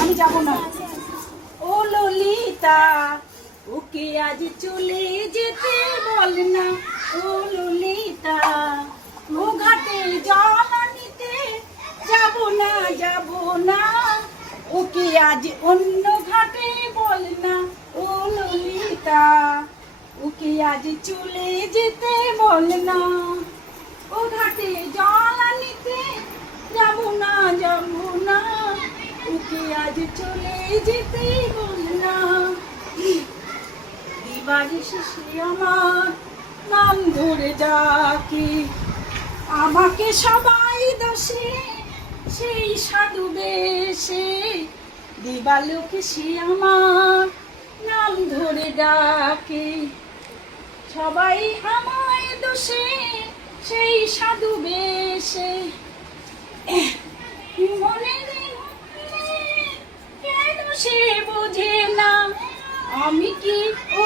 আমি যাব না। ও ললিতা ওকে আজ চলে যেতে বল না। ও ললিতা ও ঘাটে জল নিতে যাব না, যাব না। ওকে আজ অন্য ঘাটে বল না। ও ললিতা ওকে আজ চলে যেতে বল না। ও ঘাটে জল নিতে যাব না, যাব না। ওকে আজ চলে যেতে বল না। দিবার শেষে আমার নাম ধরে ডাকে, আমাকে সবাই দোষে সেই সাধু বেশে। দিবালোকে সে আমার নাম ধরে ডাকে, সবাই আমায় দোষে সেই সাধু বেশে। মনে কেন সে বোঝে না আমি কি ও